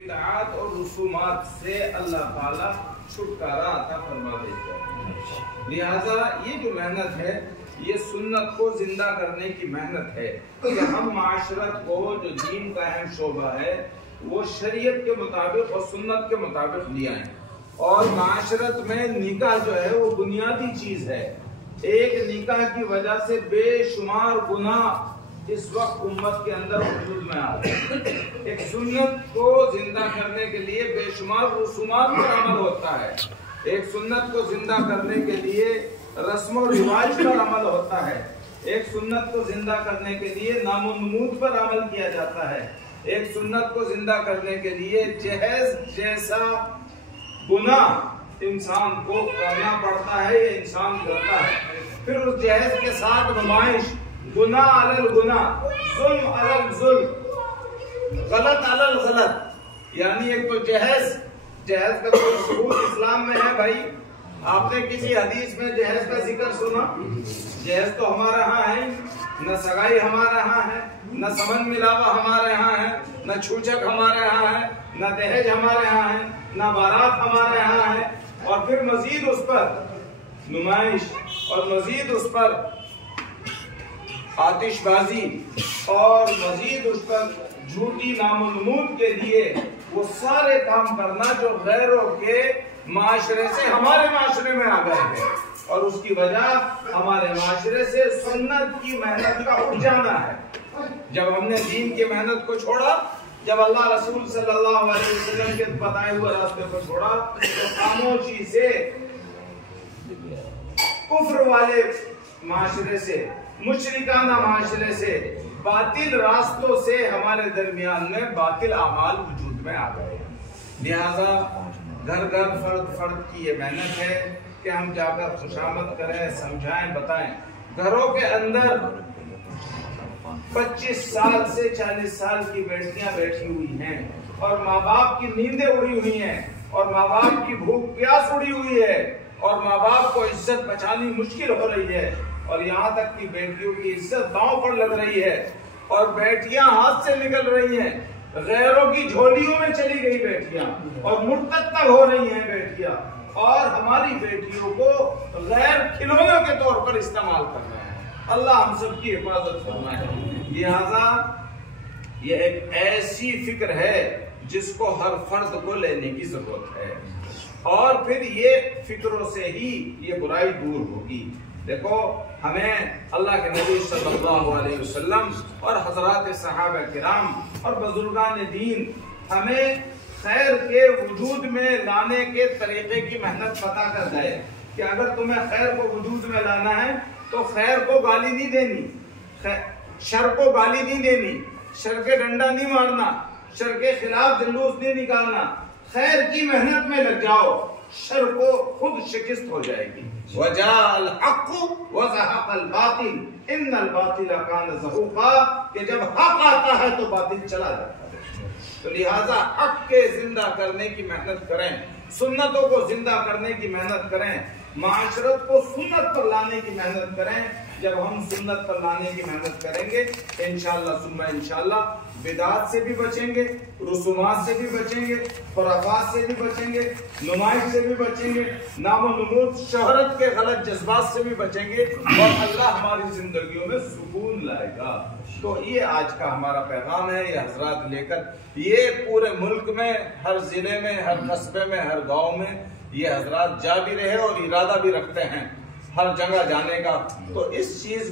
بدعات اور رسومات سے اللہ تعالیٰ چھٹکارا عطا فرما دیتا ہے۔ لہذا یہ جو محنت ہے یہ سنت کو زندہ کرنے کی محنت ہے کہ ہم معاشرت کو جو دین کا اہم شعبہ ہے وہ شریعت کے مطابق اور سنت کے مطابق لے آئیں، اور معاشرت میں نکاح جو ہے وہ بنیادی چیز ہے۔ ایک نکاح کی وجہ سے بے شمار گناہ اس وقت امت کے اندر وجود میں آ رہے ہیں۔ ایک سنت کو زندہ کرنے کے لیے بے شمار رسومات پر عمل ہوتا ہے، ایک سنت کو زندہ کرنے کے لیے رسم و رواج پر عمل ہوتا ہے، ایک سنت کو زندہ کرنے کے لیے نام و نمود پر عمل کیا جاتا ہے، ایک سنت کو زندہ کرنے کے لیے جہیز جیسا گناہ انسان کو کرنا پڑتا ہے، یہ انسان کرتا ہے۔ پھر اس جہیز کے ساتھ نمائش، گناہ علی الگناہ، ظلم علی الظلم، غلط علی الغلط، یعنی ایک تو جہیز کا کوئی ثبوت اسلام میں ہے بھائی؟ آپ نے کسی حدیث میں جہیز کا ذکر سنا؟ جہیز تو ہمارے ہاں ہے، نہ سگائی ہمارے ہاں ہے، نہ سمن ملاوا ہمارے ہاں ہے، نہ چھوچک ہمارے ہاں ہے، نہ دہیج ہمارے ہاں ہے، نہ بارات ہمارے ہاں ہے، اور پھر مزید اس پر نمائش اور مزید اس پر آتش بازی اور مزید اس پر جھوٹی نام و نمود کے لیے وہ سارے کام کرنا جو غیروں کے معاشرے سے ہمارے معاشرے میں آ گئے ہیں، اور اس کی وجہ ہمارے معاشرے سے سنت کی محنت کا اٹھ جانا ہے۔ جب ہم نے دین کی محنت کو چھوڑا، جب اللہ رسول صلی اللہ علیہ وسلم کے بتائے ہوئے راستے کو چھوڑا، تو خاموشی سے کفر والے معاشرے سے، مشرکانہ معاشرے سے، باطل راستوں سے ہمارے درمیان میں باطل اعمال وجود میں آ گئے ہیں۔ لہذا گھر گھر فرد فرد کی یہ محنت ہے کہ ہم جا کر خوشامد کریں، سمجھائیں، بتائیں۔ گھروں کے اندر 25 سال سے 40 سال کی بیٹیاں بیٹھی ہوئی ہیں، اور ماں باپ کی نیندیں اڑی ہوئی ہیں، اور ماں باپ کی بھوک پیاس اڑی ہوئی ہے، اور ماں باپ کو عزت بچانی مشکل ہو رہی ہے، اور یہاں تک کہ بیٹیوں کی عزت داؤں پر لگ رہی ہے، اور بیٹیاں ہاتھ سے نکل رہی ہیں، غیروں کی جھولیوں میں چلی گئی بیٹیاں، اور مرتد تک ہو رہی ہیں بیٹیاں، اور ہماری بیٹیوں کو غیر کھلونوں کے طور پر استعمال کر رہے ہیں۔ اللہ ہم سب کی حفاظت فرمائے۔ لہذا یہ ایک ایسی فکر ہے جس کو ہر فرد کو لینے کی ضرورت ہے، اور پھر یہ فکروں سے ہی یہ برائی دور ہوگی۔ دیکھو، ہمیں اللہ کے نبی صلی اللہ علیہ وسلم اور حضرات صحابہ کرام اور بزرگان دین ہمیں خیر کے وجود میں لانے کے طریقے کی محنت بتا کر گئے کہ اگر تمہیں خیر کو وجود میں لانا ہے تو خیر کو گالی نہیں دینی، شر کو گالی نہیں دینی، شر کے ڈنڈا نہیں مارنا، شر کے خلاف جلوس نہیں نکالنا، خیر کی محنت میں لگ جاؤ، شر کو خود شکست ہو جائے گی۔ وَجَاءَ الْحَقُّ وَزَهَقَ الْبَاطِلُ إِنَّ الْبَاطِلَ كَانَ زَهُوقًا، کہ جب حق آتا ہے تو باطل چلا جاتا ہے۔ تو لہٰذا حق کے زندہ کرنے کی محنت کریں، سنتوں کو زندہ کرنے کی محنت کریں، معاشرت کو سنت پر لانے کی محنت کریں۔ جب ہم سنت پر لانے کی محنت کریں گے انشاءاللہ ثم انشاءاللہ بدعات سے بھی بچیں گے، رسومات سے بھی بچیں گے، خرافات سے بھی بچیں گے، نمائش سے بھی بچیں گے، نام و نمود شہرت کے غلط جذبات سے بھی بچیں گے، اور اللہ ہماری زندگیوں میں سکون لائے گا۔ تو یہ آج کا ہمارا پیغام ہے، یہ حضرات لے کر یہ پورے ملک میں، ہر ضلع میں، ہر قصبے میں، ہر گاؤں میں یہ حضرات جا بھی رہے اور ارادہ بھی رکھتے ہیں ہر جگہ جانے کا۔ تو اس چیز